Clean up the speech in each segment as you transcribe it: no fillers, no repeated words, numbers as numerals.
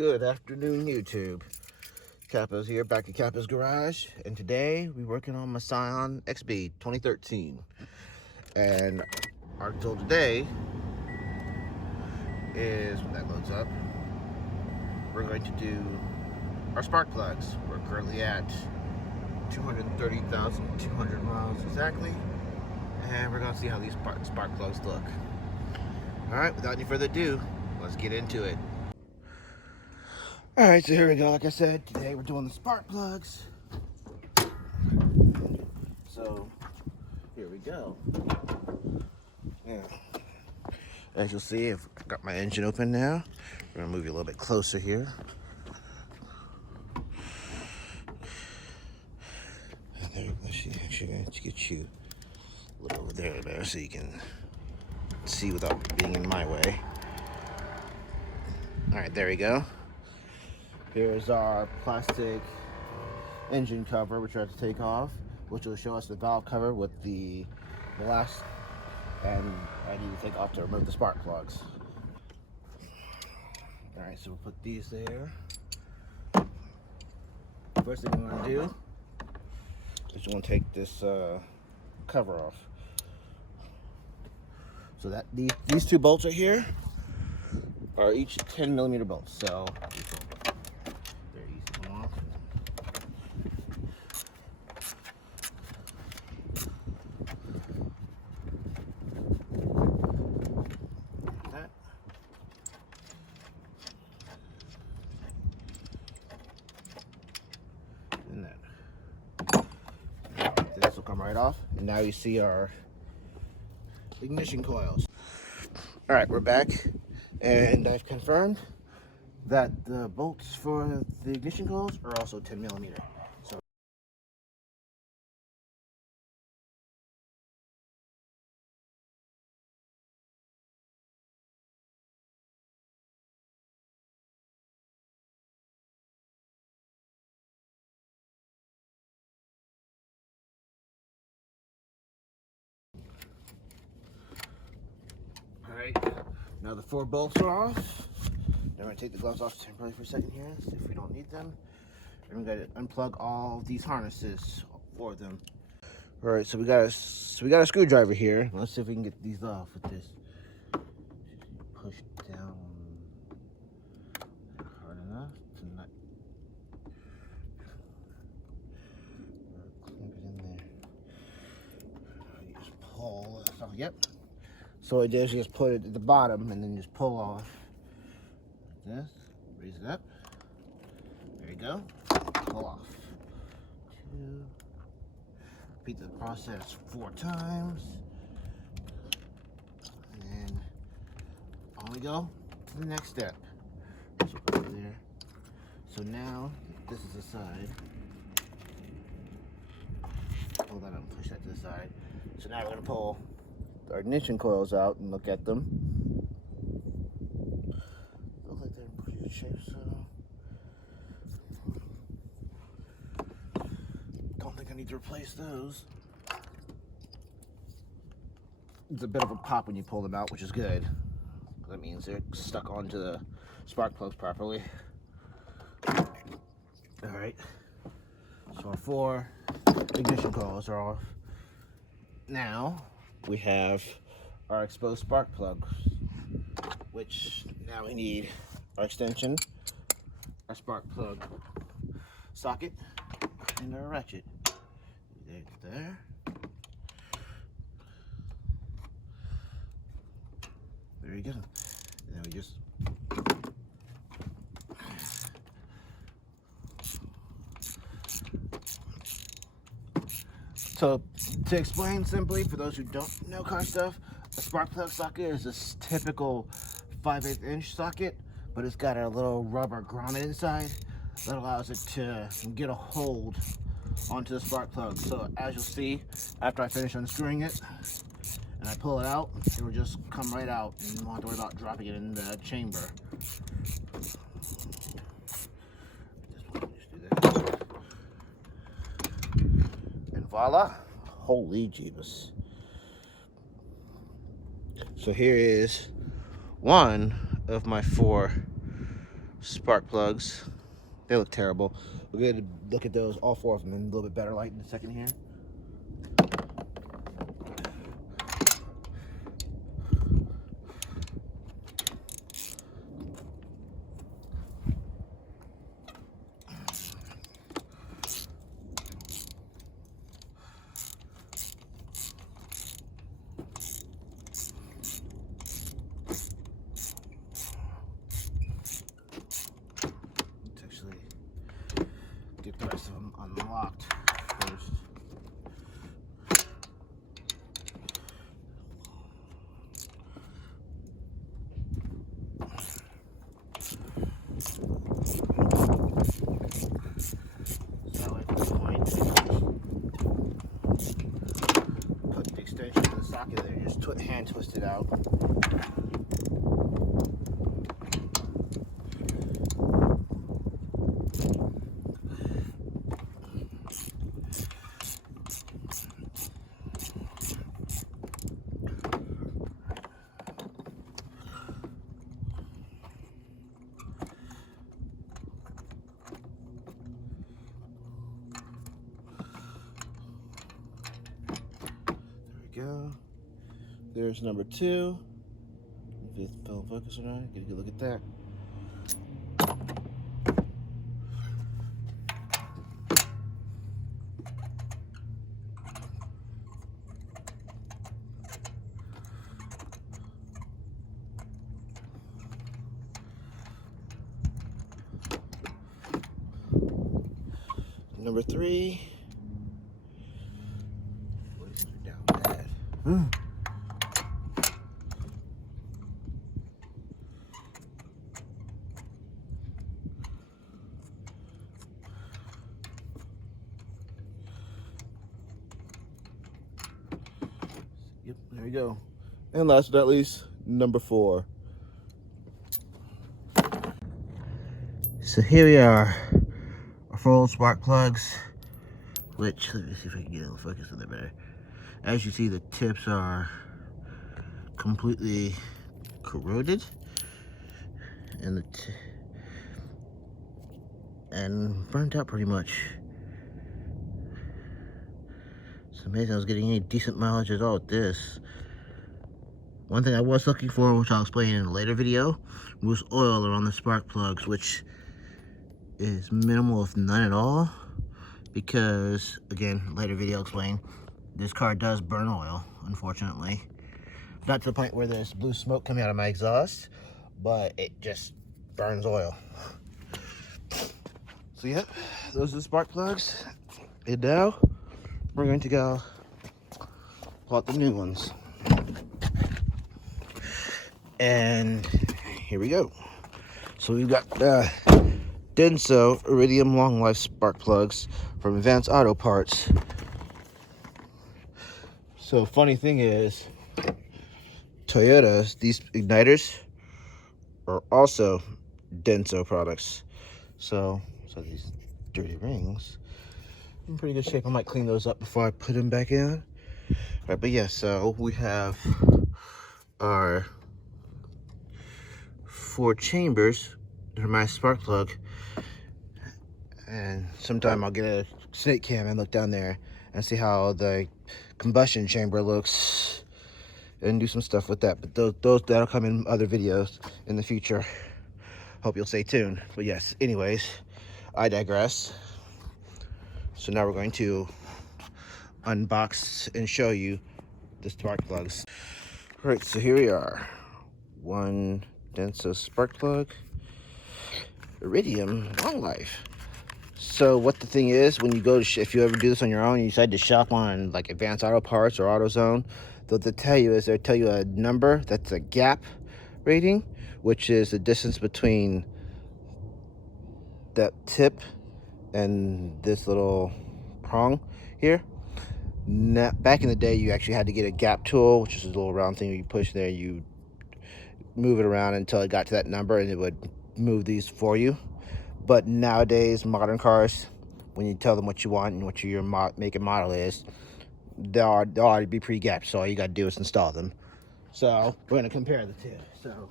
Good afternoon, YouTube. Kappa's here, back at Kappa's garage, and today we're working on my Scion XB 2013. And our goal today is, when that loads up, we're going to do our spark plugs. We're currently at 230,200 miles exactly, and we're going to see how these spark plugs look. Alright, without any further ado, let's get into it. Alright, so here we go. Like I said, today we're doing the spark plugs. So, here we go. Yeah. As you'll see, I've got my engine open now. We're going to move you a little bit closer here. And there, actually going to get you a little over there so you can see without being in my way. Alright, there we go. Here's our plastic engine cover, which we have to take off, which will show us the valve cover with the last, and I need to take off to remove the spark plugs. Alright, so we'll put these there. First thing we want to do is we want to take this cover off. So that these two bolts right here are each 10mm bolts, so they're easy to come off. Like that. And that. This will come right off, and now you see our ignition coils. All right, we're back, and I've confirmed that the bolts for the ignition coils are also 10mm. So Alright, now the 4 bolts are off. Now we're going to take the gloves off temporarily for a second here, see if we don't need them. And we're going to unplug all these harnesses for them. Alright, so we got a screwdriver here. Let's see if we can get these off with this. Push it down hard enough to not clamp it in there. You just pull this off. Yep. So what I did is just put it at the bottom and then just pull off like this, raise it up, there you go, pull off. 2, repeat the process 4 times, and then on we go to the next step. So put it there. So now, this is the side, pull that up and push that to the side. So now we're going to pull our ignition coils out and look at them. Look like they're in pretty good shape, so don't think I need to replace those. It's a bit of a pop when you pull them out, which is good. That means they're stuck onto the spark plugs properly. Alright, so our 4 ignition coils are off. Now we have our exposed spark plugs, which now we need our extension, our spark plug socket, and our ratchet. There. There you go. And then we just So, to explain simply, for those who don't know car stuff, a spark plug socket is this typical 5/8 inch socket, but it's got a little rubber grommet inside that allows it to get a hold onto the spark plug. So, as you'll see, after I finish unscrewing it and I pull it out, it will just come right out, and you won't have to worry about dropping it in the chamber. Voila. Holy Jeebus. So here is one of my 4 spark plugs. They look terrible. We're going to look at those, all four of them, in a little bit better light in a second here. Get the rest of them unlocked first. So at this point, put the extension in the socket there, just hand twist it out. Go. There's number 2. If it fell focus or not, get a good look at that. Number 3. Down bad. Yep, there we go. And last but not least, number 4. So here we are, our full spark plugs, which, let me see if I can get a little focus on that better. As you see, the tips are completely corroded, and and burnt out pretty much. It's amazing I was getting any decent mileage at all with this. One thing I was looking for, which I'll explain in a later video, was oil around the spark plugs, which is minimal if none at all, because, again, later video I'll explain, this car does burn oil, unfortunately. Not to the point where there's blue smoke coming out of my exhaust, but it just burns oil. So yep, those are the spark plugs. And now we're going to go pull out the new ones. And here we go. So we've got Denso Iridium Long Life spark plugs from Advanced Auto Parts. So funny thing is, Toyota's, these igniters are also Denso products. So these dirty rings, in pretty good shape. I might clean those up before I put them back in. All right, but yeah, so we have our 4 chambers for my spark plug, and sometime I'll get a snake cam and look down there and see how the combustion chamber looks and do some stuff with that. But those that'll come in other videos in the future. Hope you'll stay tuned. But yes, anyways, I digress. So now we're going to unbox and show you the spark plugs. All right, so here we are. One Denso spark plug, Iridium Long Life. So what the thing is, when you go to, if you ever do this on your own, you decide to shop on like Advanced Auto Parts or AutoZone, what they'll tell you is they'll tell you a number that's a gap rating, which is the distance between that tip and this little prong here. Now, back in the day, you actually had to get a gap tool, which is a little round thing you push there, you move it around until it got to that number, and it would move these for you. But nowadays, modern cars, when you tell them what you want and what your make and model is, they'll already be pre-gapped, so all you got to do is install them. So we're going to compare the two. So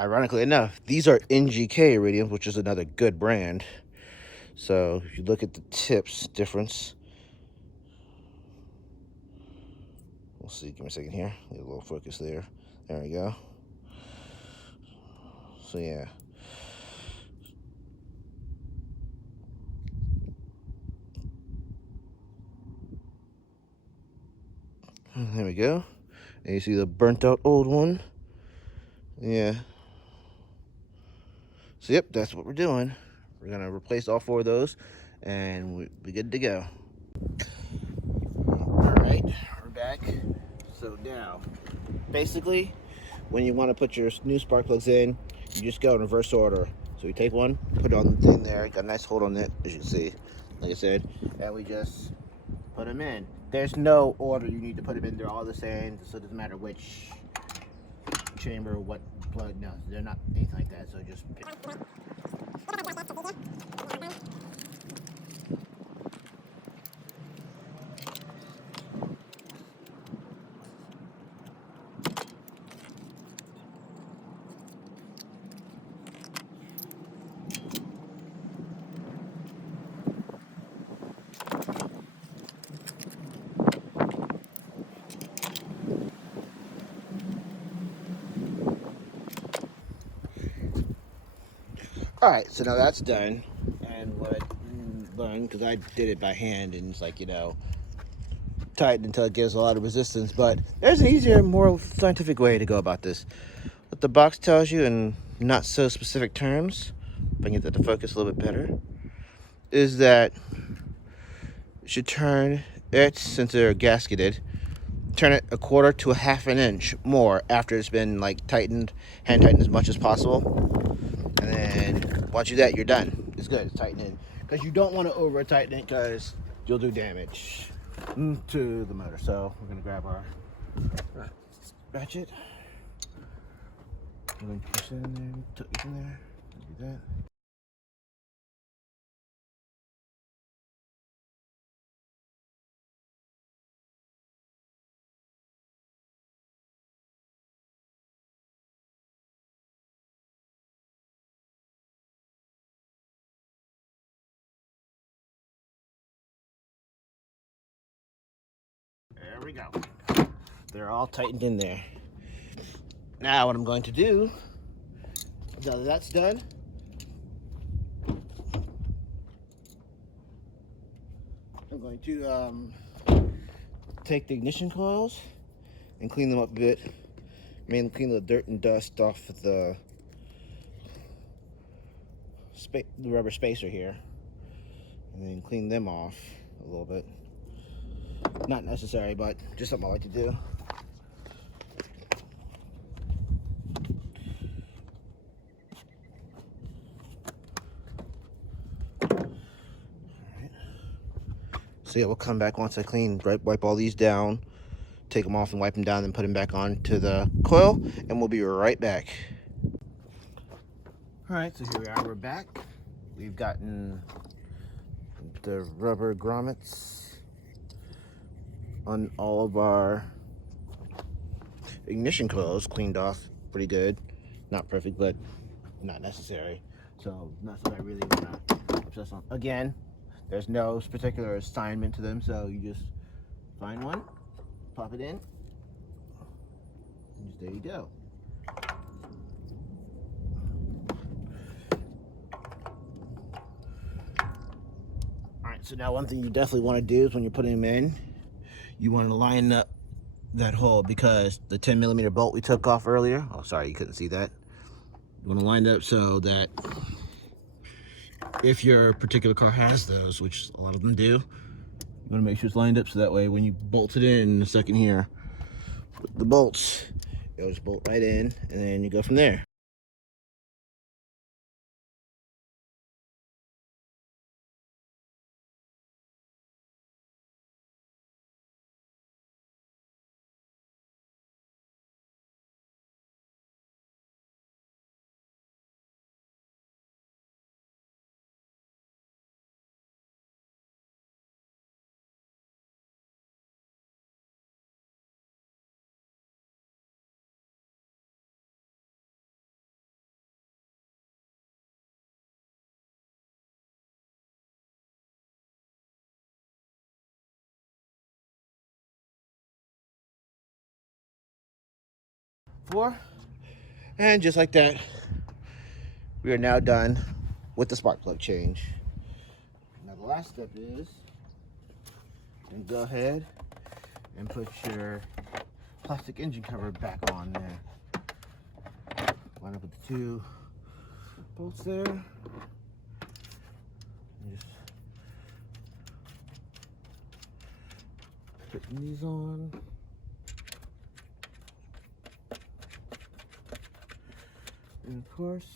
Ironically enough, these are NGK iridiums, which is another good brand. So if you look at the tips difference, we'll see. Give me a second here. Get a little focus there. There we go. So yeah. There we go. And you see the burnt out old one. Yeah. So yep, that's what we're doing. We're gonna replace all 4 of those and we'll be good to go. All right, we're back. So now, basically, when you want to put your new spark plugs in, you just go in reverse order. So you take one, put it on the thing there, got a nice hold on it, as you can see, like I said, and we just put them in. There's no order you need to put them in. They're all the same, so it doesn't matter which chamber, what plug. No, they're not anything like that. So just pick. All right, so now that's done, and what I learned, because I did it by hand, and it's like, tighten until it gives a lot of resistance, but there's an easier, more scientific way to go about this. What the box tells you in not so specific terms, if I can get that to focus a little bit better, is that you should turn it, since they're gasketed, turn it 1/4 to 1/2 inch more after it's been like tightened, hand tightened as much as possible. And then once you do that, you're done. It's good. It's tightening, because you don't want to over tighten it, because you'll do damage to the motor. So we're gonna grab our ratchet. We're going to push it in there, tuck it in there. Do that. There we go. They're all tightened in there. Now what I'm going to do, now that that's done, I'm going to take the ignition coils and clean them up a bit. Mainly clean the dirt and dust off of the rubber spacer here, and then clean them off a little bit. Not necessary, but just something I like to do. So yeah, we'll come back once I clean, wipe all these down, take them off and wipe them down, then put them back onto the coil, and we'll be right back. All right, so here we are, we're back. We've gotten the rubber grommets on all of our ignition coils cleaned off pretty good. Not perfect, but not necessary. So not something I really want to obsess on. Again, there's no particular assignment to them, so you just find one, pop it in, and just, there you go. Alright, so now one thing you definitely want to do is when you're putting them in, you want to line up that hole, because the 10mm bolt we took off earlier, oh sorry you couldn't see that, you want to line it up so that if your particular car has those, which a lot of them do, you want to make sure it's lined up so that way when you bolt it in a second here with the bolts, it'll just bolt right in, and then you go from there. 4. And just like that, we are now done with the spark plug change. Now the last step is, and go ahead and put your plastic engine cover back on there. Line up with the 2 bolts there. And just putting these on. And of course,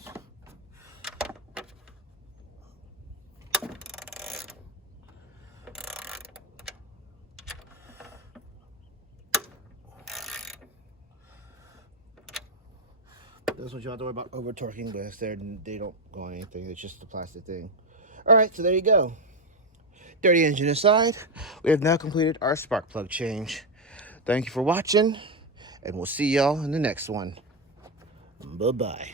this one you don't have to worry about over torquing, but it's there, they don't go on anything. It's just the plastic thing. All right, so there you go. Dirty engine aside, we have now completed our spark plug change. Thank you for watching, and we'll see y'all in the next one. Bye-bye.